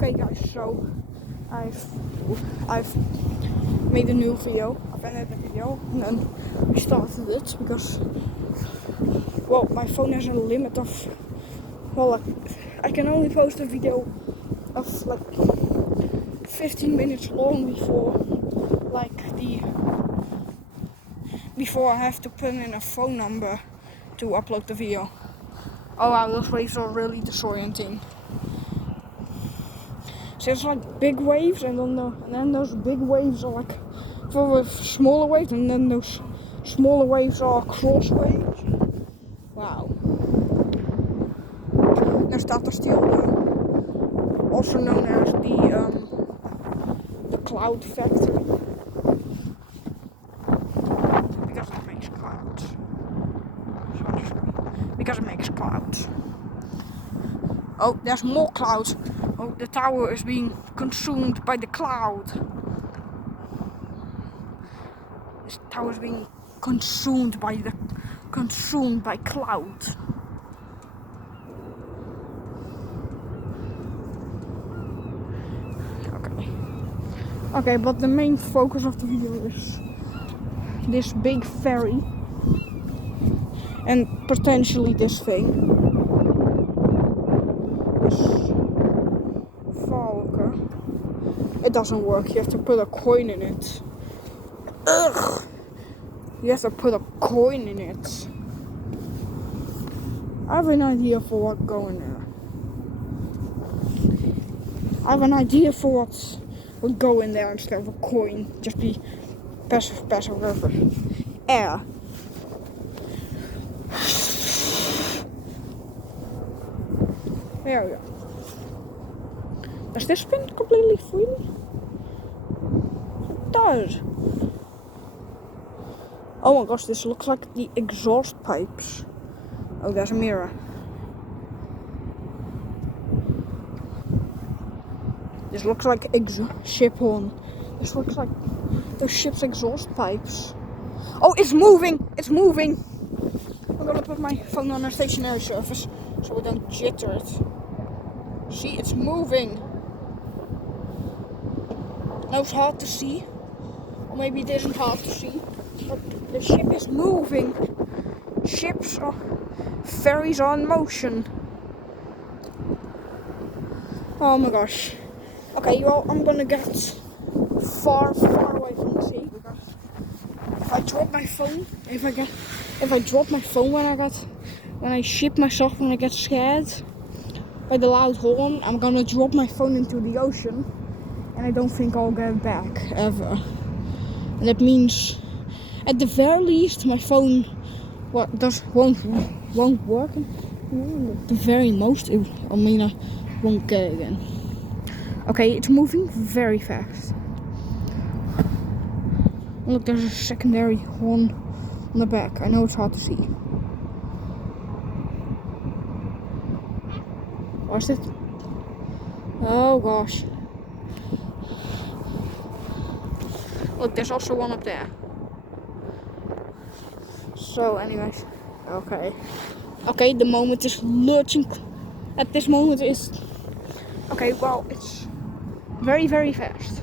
Okay guys, so I've made a new video. I've ended the video and then I started it because, well, my phone has a limit of, well, like, I can only post a video of like 15 minutes long before I have to put in a phone number to upload the video. Oh wow, those waves are really disorienting. So it's like big waves, and then those big waves are like full of smaller waves, and then those smaller waves are cross waves. Wow. Daar staat er stil, also known as the cloud factory, because it makes clouds. Because it makes clouds. Oh, there's more clouds. Oh, the tower is being consumed by the cloud. This tower is being consumed by cloud. Okay, but the main focus of the video is this big ferry and potentially this thing. This valken. It doesn't work, you have to put a coin in it. Ugh! You have to put a coin in it. I have an idea for what going there. I have an idea for what would go in there instead of a coin. Just be passive aggressive. Air. There we go. Does this spin completely freely? It does. Oh my gosh, this looks like the exhaust pipes. Oh, there's a mirror. This looks like ship on. This looks like the ship's exhaust pipes. Oh, it's moving! It's moving! I'm gonna put my phone on a stationary surface so we don't jitter it. See, it's moving. Now it's hard to see. Or maybe it isn't hard to see. But the ship is moving. Ferries are in motion. Oh my gosh. Okay, well, I'm gonna get far away from the sea because if I drop my phone when I ship myself when I get scared by the loud horn, I'm gonna drop my phone into the ocean, and I don't think I'll get it back ever. And that means, at the very least, my phone won't work. At the very most, I won't get it again. Okay, it's moving very fast. Look, there's a secondary horn on the back. I know it's hard to see. What's it? Oh gosh. Look, there's also one up there. So, anyways. Okay, the moment is lurching. At this moment is... Okay, well, it's very, very fast.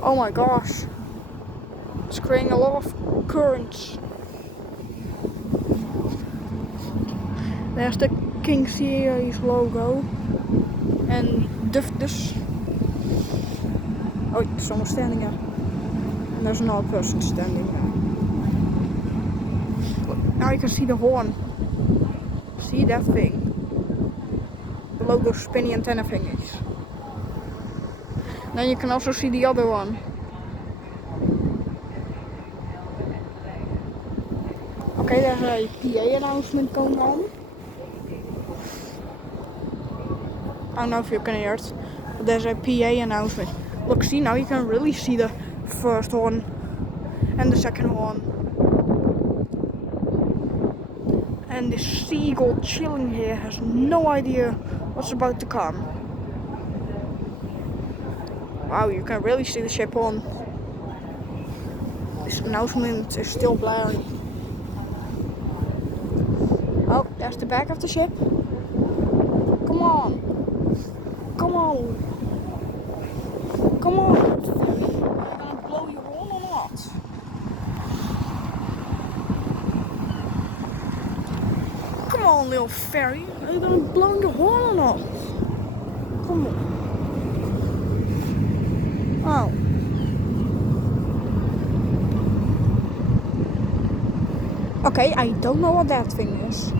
Oh my gosh. It's creating a lot of currents. There's the King Series logo. And dus. Oh, there's someone standing there. And there's another person standing there. Look, now you can see the horn. See that thing? The logo spinny antenna thingies. Then you can also see the other one. Okay, there's a PA announcement going on. I don't know if you can hear it, but there's a PA announcement. Look, see, now you can really see the first horn and the second horn. And the seagull chilling here has no idea what's about to come. Wow, you can really see the ship on. This announcement is still blaring. Oh, There's the back of the ship. Come on. Come on. Come on. Are you gonna blow your horn or not? Come on, little fairy. Are you gonna blow your horn or not? Come on. Oh. Okay, I don't know what that thing is.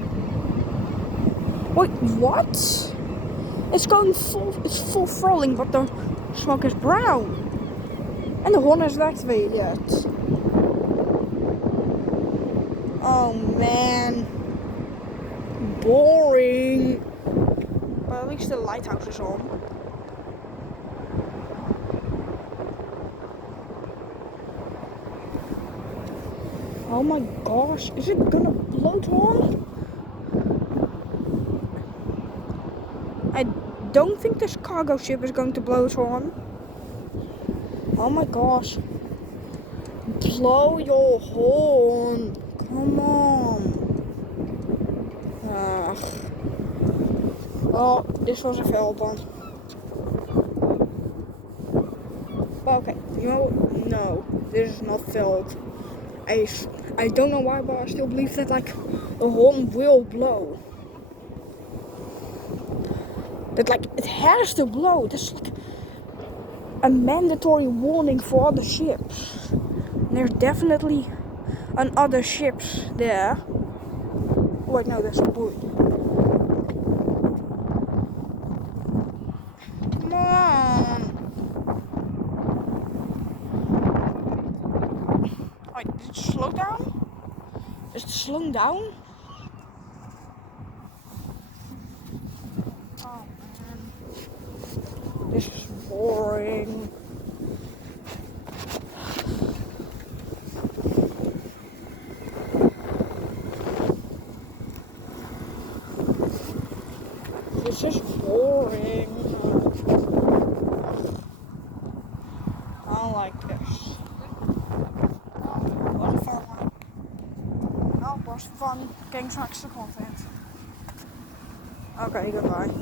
Wait, what? It's full throttling, but the smoke is brown. En de horn is activated. Oh man. Boring. But at least the lighthouse is on. Oh my gosh, is it gonna blow its horn? I don't think this cargo ship is going to blow its horn. Oh my gosh. Blow your horn. Come on. Ugh. Oh, this was a failed one. Okay, you know, no, this is not failed. I don't know why, but I still believe that like the horn will blow. That like it has to blow. That's like a mandatory warning for other ships. And there's definitely other ships there. Wait, no, there's a buoy. Come on. Wait, did it slow down? Is it slowing down? Oh man. This is boring. This is boring. I don't like this. What a fun one. Oh, was fun. Getting some extra content. Okay, goodbye.